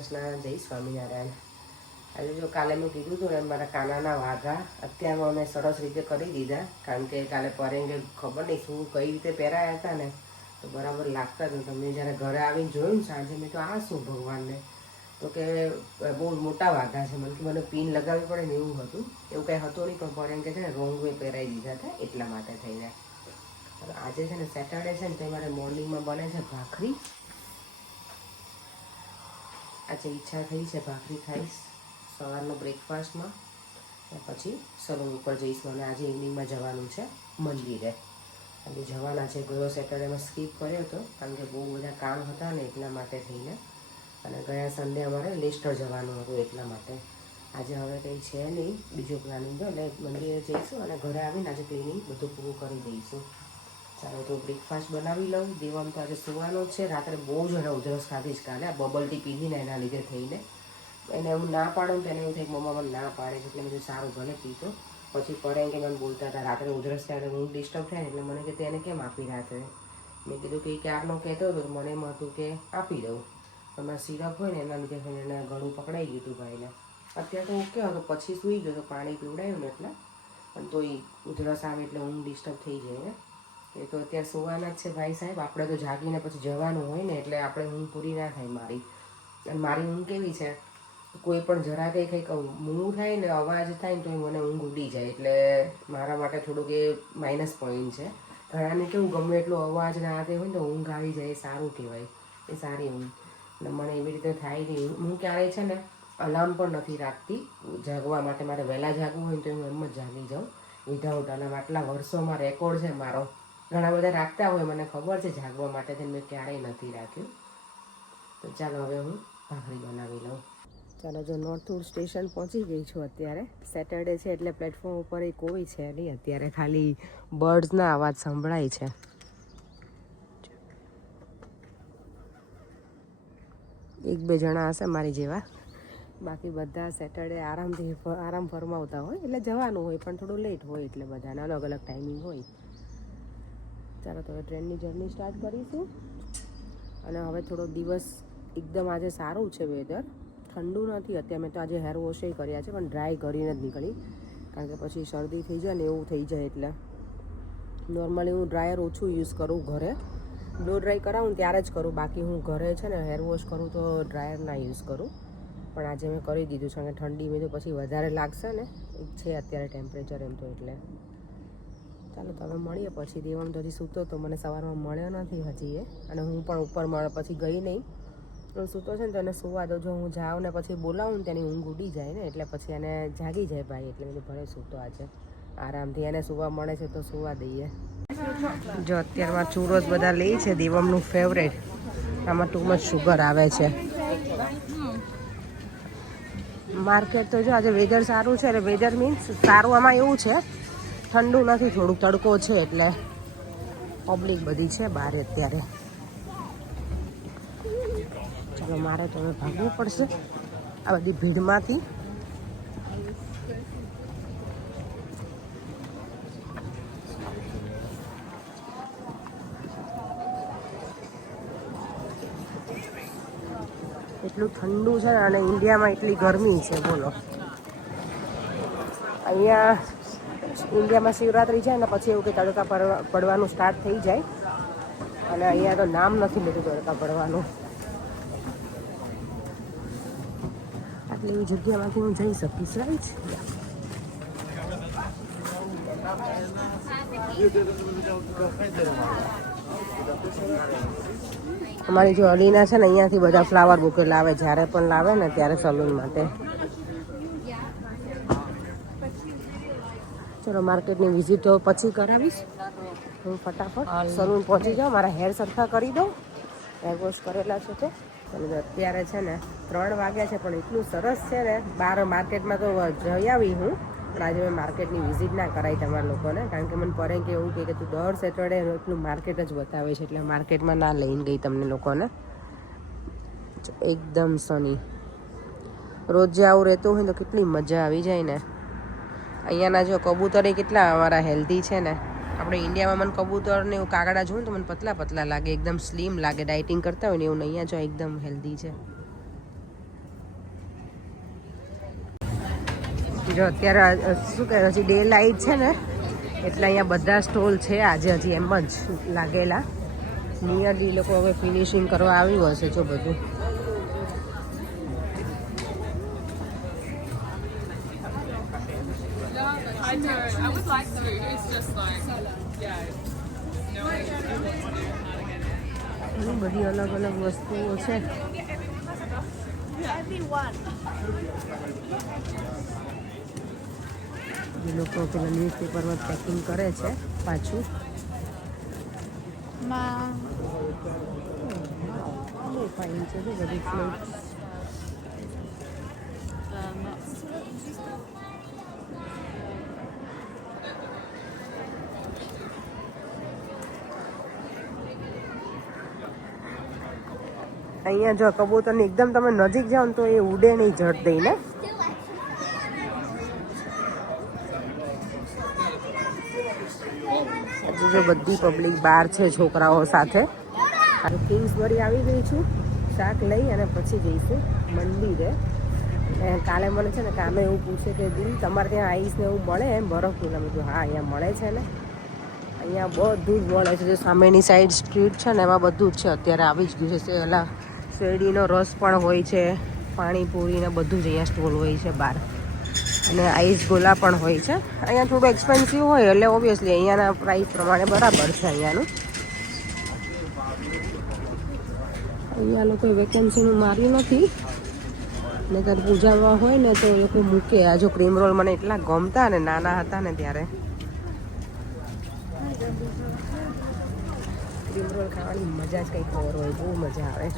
કૃષ્ણ, જય સ્વામિનારાયણ. આજે જો કાલે મેં કીધું હતું ને મારા કાનાના વાઘા અત્યારમાં અમે સરસ રીતે કરી દીધા, કારણ કે કાલે પરેંગે ખબર નહીં શું કઈ રીતે પહેરાયા હતા ને તો બરાબર લાગતા હતું. તો મેં જ્યારે ઘરે આવીને જોયું ને સાંજે, મેં તો આ શું ભગવાનને, તો કે બહુ મોટા વાઘા છે. મને પિન લગાવવી પડે ને એવું હતું. એવું કંઈ હતું નહીં, પણ પરેંગે છે ને રોંગ વે પહેરાવી દીધા હતા એટલા માટે થઈને. આજે છે ને સેટરડે છે ને તો મારે મોર્નિંગમાં બને છે ભાખરી. આજે ઈચ્છા થઈ છે ભાખરી ખાઈશ સવારનો બ્રેકફાસ્ટમાં, અને પછી સલૂન ઉપર જઈશ. મને આજે ઇવનિંગમાં જવાનું છે મંદિરે. આજે જવાના છે. ગયો સેટરડેમાં સ્કીપ કર્યો હતો કારણ કે બહુ બધા કામ હતા ને એટલા માટે થઈને, અને ગયા સન્ડે અમારે લેસ્ટર જવાનું હતું એટલા માટે. આજે હવે કંઈ છે નહીં બીજું પ્લાનિંગ, તો એટલે મંદિરે જઈશું અને ઘરે આવીને આજે ક્લિનિંગ બધું પૂરું કરી દઈશું. ચાલો તો બ્રેકફાસ્ટ બનાવી લઉં. દેવામ તો આજે સુવાનો છે. રાત્રે બહુ જ એને ઉધરસ ખાધી જ કાલે, આ બબલ ટી પીધી ને એના લીધે થઈને. એને હું ના પાડું ને તેને એવું થાય કે મમ્મા મને ના પાડે છે, એટલે મેં સારું ભલે પીતો. પછી પડે કે મને બોલતા હતા રાત્રે ઉધરસ ત્યારે હું ડિસ્ટર્બ થાય ને, એટલે મને કે તેને કેમ આપી રાત્રે. મેં કીધું કે ક્યારનો કહેતો હતો, મને એમ હતું કે આપી દઉં, એમાં સિરપ હોય ને એના લીધે થઈને એને ગળું પકડાઈ ગયું હતું ભાઈને. અત્યારે તો ઓકે હતો, પછી સૂઈ ગયો તો પાણી પીવડાયું ને એટલે, પણ તોય ઉધરસ આવે એટલે ઊંઘ ડિસ્ટર્બ થઈ જાય ને. એ તો અત્યારે સુવાના જ છે ભાઈ સાહેબ. આપણે તો જાગીને પછી જવાનું હોય ને એટલે આપણે ઊંઘ પૂરી ના થાય મારી. અને મારી ઊંઘ કેવી છે, કોઈ પણ જરા કંઈક મૂવું થાય ને અવાજ થાય ને તો મને ઊંઘ ઉડી જાય, એટલે મારા માટે થોડુંક એ માઇનસ પોઈન્ટ છે. ઘણાને કેવું ગમે એટલો અવાજ ના આવે હોય ને તો ઊંઘ આવી જાય, એ સારું કહેવાય, એ સારી ઊંઘ. અને મને એવી રીતે થાય નહીં. હું ક્યારેય છે ને અલાર્મ પણ નથી રાખતી જાગવા માટે. મારે વહેલા જાગવું હોય ને તો હું એમ જ જાગી જાઉં વિધાઉટ અલાર્મ. આટલા વર્ષોમાં રેકોર્ડ છે મારો. ઘણા બધા રાખતા હોય, મને ખબર છે જાગવા માટે, મેં ક્યારેય નથી રાખ્યું. તો ચાલો હવે હું ભાખરી બનાવી લઉં. ચાલો જો નોર્થવુડ સ્ટેશન પહોંચી ગઈ છું અત્યારે. સેટરડે છે એટલે પ્લેટફોર્મ ઉપર એ કોઈ છે નહીં અત્યારે, ખાલી બર્ડ્સના અવાજ સંભળાય છે. એક બે જણા હશે મારી જેવા, બાકી બધા સેટરડે આરામ ફરમાવતા હોય એટલે જવાનું હોય, પણ થોડું લેટ હોય એટલે બધાને અલગ અલગ ટાઈમિંગ હોય. ચાલો તો હવે ટ્રેનની જર્ની સ્ટાર્ટ કરીશું. અને હવે થોડો દિવસ એકદમ આજે સારું છે વેધર, ઠંડુ નથી અત્યારે. મેં તો આજે હેર વોશ કર્યા છે પણ ડ્રાય કરીને જ નીકળી, કારણ કે પછી શરદી થઈ જાય ને એવું થઈ જાય. એટલે નોર્મલી હું ડ્રાયર ઓછું યુઝ કરું ઘરે, બ્લો ડ્રાય કરાવું ત્યારે જ કરું, બાકી હું ઘરે છે ને હેર વોશ કરું તો ડ્રાયર ના યુઝ કરું. પણ આજે મેં કરી દીધું છે, કારણ કે ઠંડી મેં તો પછી વધારે લાગશે ને, છે અત્યારે ટેમ્પરેચર એમ તો. એટલે ચાલો તો હવે મળીએ પછી. દેવમ તો હજી સૂતો તો મને સવારમાં મળ્યો નથી હજી એ, અને હું પણ ઉપર પછી ગઈ નહીં. હું સૂતો છે ને તો એને સુવા દો. જો હું જાઉં ને પછી બોલાવું ને તેની ઊંઘ ઉડી જાય ને, એટલે પછી એને જાગી જાય ભાઈ, એટલે મેં ભલે સૂતો આજે આરામથી. એને સુવા મળે છે તો સુવા દઈએ. જો અત્યારમાં ચૂરોસ બધા લે છે, દેવમનું ફેવરેટ. આમાં ટુ મચ શુગર આવે છે. માર્કેટ તો જો આજે વેધર સારું છે, એટલે વેધર મીન્સ સારું આમાં એવું છે ઠંડુ નથી, થોડુંક તડકો છે, એટલે પબ્લિક બધી છે બહાર અત્યારે. ચાલો મારે તો હવે ભાગવું પડશે આ બધી ભીડમાંથી. એટલું ઠંડુ છે ને, અને ઇન્ડિયામાં એટલી ગરમી છે બોલો. અહીંયા ઇન્ડિયામાં શિવરાત્રી છે ને પછી એવું કે તડકા પડવાનું સ્ટાર્ટ થઈ જાય, અને અહીંયા તો નામ નથી લીધું તડકા પડવાનું. આટલી એવી જગ્યામાંથી હું જઈ શકીશ રાઈટ. અમારી જો અલીના છે ને અહીંયાથી બધા ફ્લાવર બુકે લાવે, જ્યારે પણ લાવે ને ત્યારે સલૂન માટે. ચલો માર્કેટની વિઝિટ તો પછી કરાવીશ. હું ફટાફટ સલૂન પહોંચી જાઉં, મારા હેર સરખા કરી દઉં. હેર વોશ કરેલા છે તે. અને અત્યારે છે ને 3 વાગ્યા છે, પણ એટલું સરસ છે ને બહાર માર્કેટમાં તો જઈ આવી હું, પણ આજે મેં માર્કેટની વિઝિટ ના કરાવી તમારા લોકોને, કારણ કે મને પરે કે એવું કે તું દર સેટરડે એટલું માર્કેટ જ બતાવે છે, એટલે માર્કેટમાં ના લઈને ગઈ તમને લોકોને. એકદમ સની. રોજ જે આવું રહેતું હોય તો કેટલી મજા આવી જાય ને. અહીંયાના જો કબૂતર કેટલા અમારા હેલ્ધી છે ને. આપણે ઇન્ડિયામાં મને કબૂતર ને એવું કાગડા જોઉં તો મને પતલા પતલા લાગે, એકદમ સ્લિમ લાગે, ડાયટિંગ કરતા હોય ને એવું. અહીંયા જો એકદમ હેલ્ધી છે. જો અત્યારે શું કહે હજી ડે લાઇટ છે ને એટલે અહીંયા બધા સ્ટોલ છે આજે હજી એમ જ લાગેલા. નિયરલી લોકો હવે ફિનિશિંગ કરવા આવ્યું હશે જો બધું. ઘણી બધી અલગ અલગ વસ્તુઓ છે. જે લોકો પેલા ન્યૂઝપેપરમાં પેકિંગ કરે છે પાછું. બહુ ફાઇન છે બધી ફ્લેટ્સ. અહીંયા જો કબૂતરની એકદમ તમે નજીક જાઓ ને તો એ ઉડે નહીં ઝટ દઈને. હજુ જો બધી પબ્લિક બહાર છે છોકરાઓ સાથે. કિંગ્સબરી આવી ગઈ છું. શાક લઈ અને પછી જઈશું મંદિરે. કાલે મને છે ને કામે એવું પૂછે કે દિલ તમારે ત્યાં આઈસ ને એવું મળે એમ બરફનું? મેં કીધું હા અહીંયા મળે છે ને. અહીંયા બધું જ મળે છે. જે સામેની સાઈડ સ્ટ્રીટ છે ને એમાં બધું જ છે. અત્યારે આવી જ ગયું છે. ઓલા શેરડીનો રસ પણ હોય છે, પાણીપુરી ને બધું જ અહીંયા સ્ટોલ હોય છે બહાર. અને આઈસ ગોલા પણ હોય છે. અહીંયા થોડું એક્સપેન્સિવ હોય એટલે ઓબ્વિયસલી અહીંયાના પ્રાઇસ પ્રમાણે બરાબર છે અહીંયાનું. અહીંયા લોકોએ વેકેન્સીનું માર્યું નથી. નહીંતર પૂજામાં હોય ને તો એ લોકો મૂકે. આ જો ક્રીમ રોલ મને એટલા ગમતા ને નાના હતા ને ત્યારે. ક્રીમ રોલ ખાવાની મજા જ કંઈક ઓર હોય, બહુ મજા આવે.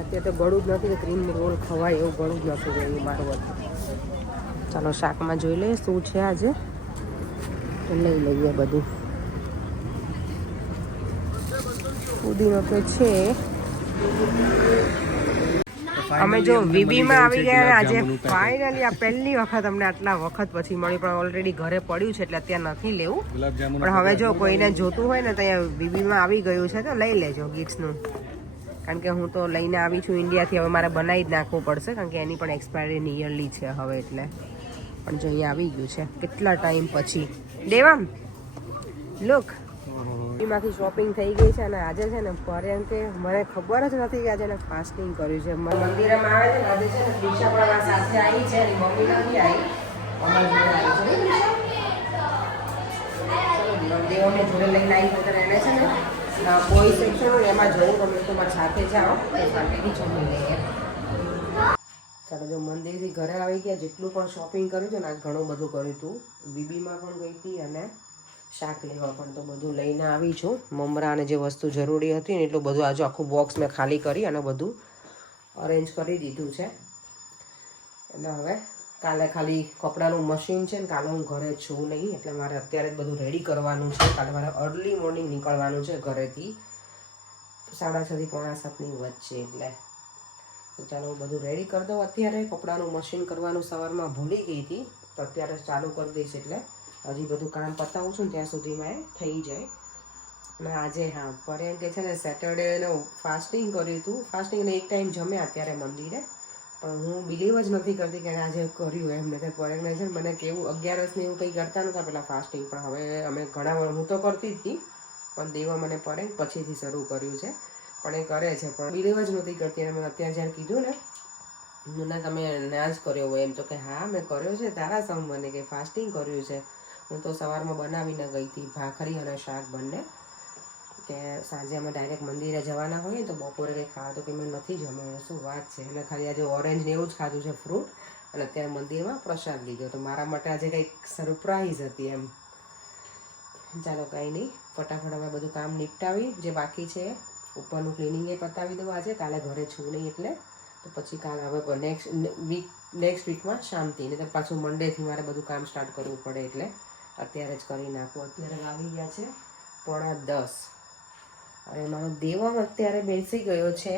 અત્યારે તો ગળું જ નથી કે ક્રીમ રોલ ખવાય એવું ગળું જ નથી રહ્યું મારું હતું. ચાલો શાકમાં જોઈ લઈએ શું છે આજે, તો લઈ લઈએ બધું. પુદીનો તો છે. અમે જો વીબીમાં આવી ગયા આજે ફાઇનલી. આ પહેલી વખત અમને આટલા વખત પછી મળી, પણ ઓલરેડી ઘરે પડ્યું છે એટલે અત્યારે નથી લેવું. પણ હવે જો કોઈને જોતું હોય ને તો અહીંયા વીબીમાં આવી ગયું છે તો લઈ લેજો ગિફ્ટ્સનું. કારણ કે હું તો લઈને આવી છું ઇન્ડિયાથી, હવે મારે બનાવી જ નાખવું પડશે કારણ કે એની પણ એક્સપાયરી નિયરલી છે હવે. એટલે પણ જો અહીંયા આવી ગયું છે કેટલા ટાઈમ પછી. દેવામ લુક, માંથી શોપિંગ થઈ ગઈ છે. અને આજે છે ને કારણ કે મને ખબર જ નથી કે આજે એને ફાસ્ટિંગ કર્યું છે. મંદિરમાં આવે છે ને આજે છે ને દિશા પણ મારા સાથે આવી છે. એની મમ્મી નથી આવી, દેવોને જોડે લઈને આવી તો એને છે ને કોઈ સેક્શન હોય એમાં જવું ગમે તો મારી સાથે જાઓ શાંતિથી જમી લઈએ. ચાલો જો મંદિરથી ઘરે આવી ગયા. જેટલું પણ શોપિંગ કર્યું છે ને આજ ઘણું બધું કર્યું હતું. બીબીમાં પણ ગઈ હતી અને શાક લેવા પણ તો બધું લઈને આવી છું. મમરા અને જે વસ્તુ જરૂરી હતી ને એટલું બધું આજે આખું બોક્સ મેં ખાલી કરી અને બધું અરેન્જ કરી દીધું છે. એટલે હવે કાલે ખાલી કપડાનું મશીન છે ને કાલે હું ઘરે છું નહીં એટલે મારે અત્યારે જ બધું રેડી કરવાનું છે. કાલે મારે અર્લી મોર્નિંગ નીકળવાનું છે ઘરેથી 6:30 થી 6:45 વચ્ચે. એટલે તો ચાલો હું બધું રેડી કરી દઉં. અત્યારે કપડાનું મશીન કરવાનું સવારમાં ભૂલી ગઈ હતી તો અત્યારે ચાલુ કરી દઈશ. એટલે હજી બધું કામ પતાવું છું ને ત્યાં સુધીમાં એ થઈ જાય. અને આજે હા પર્યંકે છે ને સેટરડેનું ફાસ્ટિંગ કર્યું હતું. ફાસ્ટિંગને એક ટાઈમ જમ્યા અત્યારે મંદિરે, પણ હું બિલીવ જ નથી કરતી કે આજે કર્યું એમ નથી. પર્યંકને છે ને મને કેવું 11 એવું કંઈ કરતા નહોતા પેલા ફાસ્ટિંગ, પણ હવે અમે ઘણા હું તો કરતી જ હતી પણ દેવા મને પર્યંક પછીથી શરૂ કર્યું છે. પણ એ કરે છે પણ બિલીવ જ નથી કરતી. અને મને અત્યારે જ્યારે કીધું ને ના તમે ના જ કર્યો હોય એમ, તો કે હા મેં કર્યો છે તારા સમ મને કે ફાસ્ટિંગ કર્યું છે. હું તો સવારમાં બનાવીને ગઈ હતી ભાખરી અને શાક બંને, કે સાંજે અમે ડાયરેક્ટ મંદિરે જવાના હોઈએ તો બપોરે કંઈ ખાવા તો કે મેં નથી જમ્યું. શું વાત છે. એટલે ખાલી આજે ઓરેન્જ ને એવું જ ખાધું છે ફ્રૂટ, અને અત્યારે મંદિરમાં પ્રસાદ લીધો. તો મારા માટે આજે કંઈક સરપ્રાઈઝ હતી એમ. ચાલો કંઈ નહીં, ફટાફટ અમે બધું કામ નિપટાવી જે બાકી છે. ઉપરનું ક્લિનિંગ એ પતાવી દઉં આજે, કાલે ઘરે છું નહીં એટલે. તો પછી કાલે હવે નેક્સ્ટ વીકમાં શાંતિ. ને તો પાછું મંડેથી મારે બધું કામ સ્ટાર્ટ કરવું પડે એટલે અત્યારે જ કરી નાખું. અત્યારે આવી ગયા છે 9:30 અને મારો દેવમ અત્યારે બેસી ગયો છે.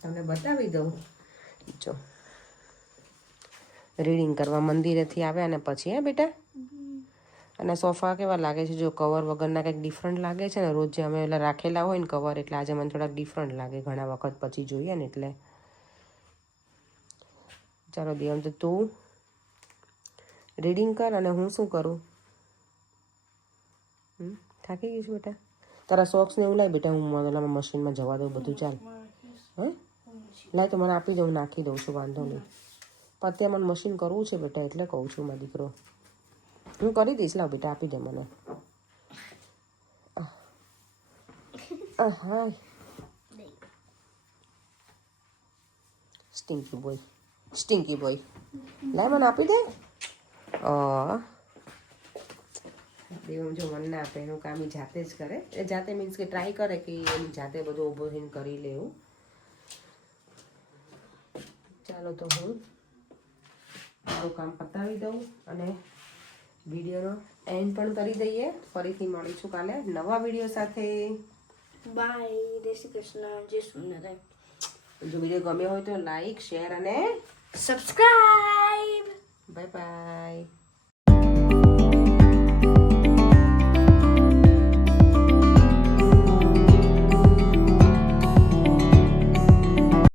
તમને બતાવી દઉં જો રીડિંગ કરવા મંદિરેથી આવ્યા અને પછી. હે બેટા, અને સોફા કેવા લાગે છે જો કવર વગરના કંઈક ડિફરન્ટ લાગે છે ને. રોજ જે અમે એટલે રાખેલા હોય ને કવર એટલે આજે મને થોડાક ડિફરન્ટ લાગે ઘણા વખત પછી જોઈએ ને એટલે. ચાલો દેવમ તો તું રીડિંગ કર અને હું શું કરું. થાકી ગઈશ બેટા. તારા સોક્સ ને એવું લાય બેટા, હું મને મશીનમાં જવા દઉં બધું. ચાલ હે લાય તો મને આપી દઉં, નાખી દઉં છું, વાંધો નહીં. પણ અત્યારે મને મશીન કરવું છે બેટા, એટલે કહું છું મારો દીકરો. હું કરી દઈશ, લાવ બેટા આપી દે મને. હા સ્ટિંકી બોય, સ્ટિંકી બોય, લાય મને આપી દે. દેવમ જો મને ના આપે એનું કામ એ જાતે જ કરે. એ જાતે મીન્સ કે ટ્રાય કરે કે એની જાતે બધું ઊભો થઈને કરી લેવું. ચાલો તો હું મારું કામ પતાવી દઉં અને વિડીયોનો એન્ડ પણ કરી દઈએ. ફરીથી મળીશું કાલે નવા વિડીયો સાથે. બાય. જય શ્રી કૃષ્ણ. જય સ્વામિનારાયણ. જો વિડીયો ગમ્યો હોય તો લાઈક, શેર અને સબસ્ક્રાઇબ. Bye bye.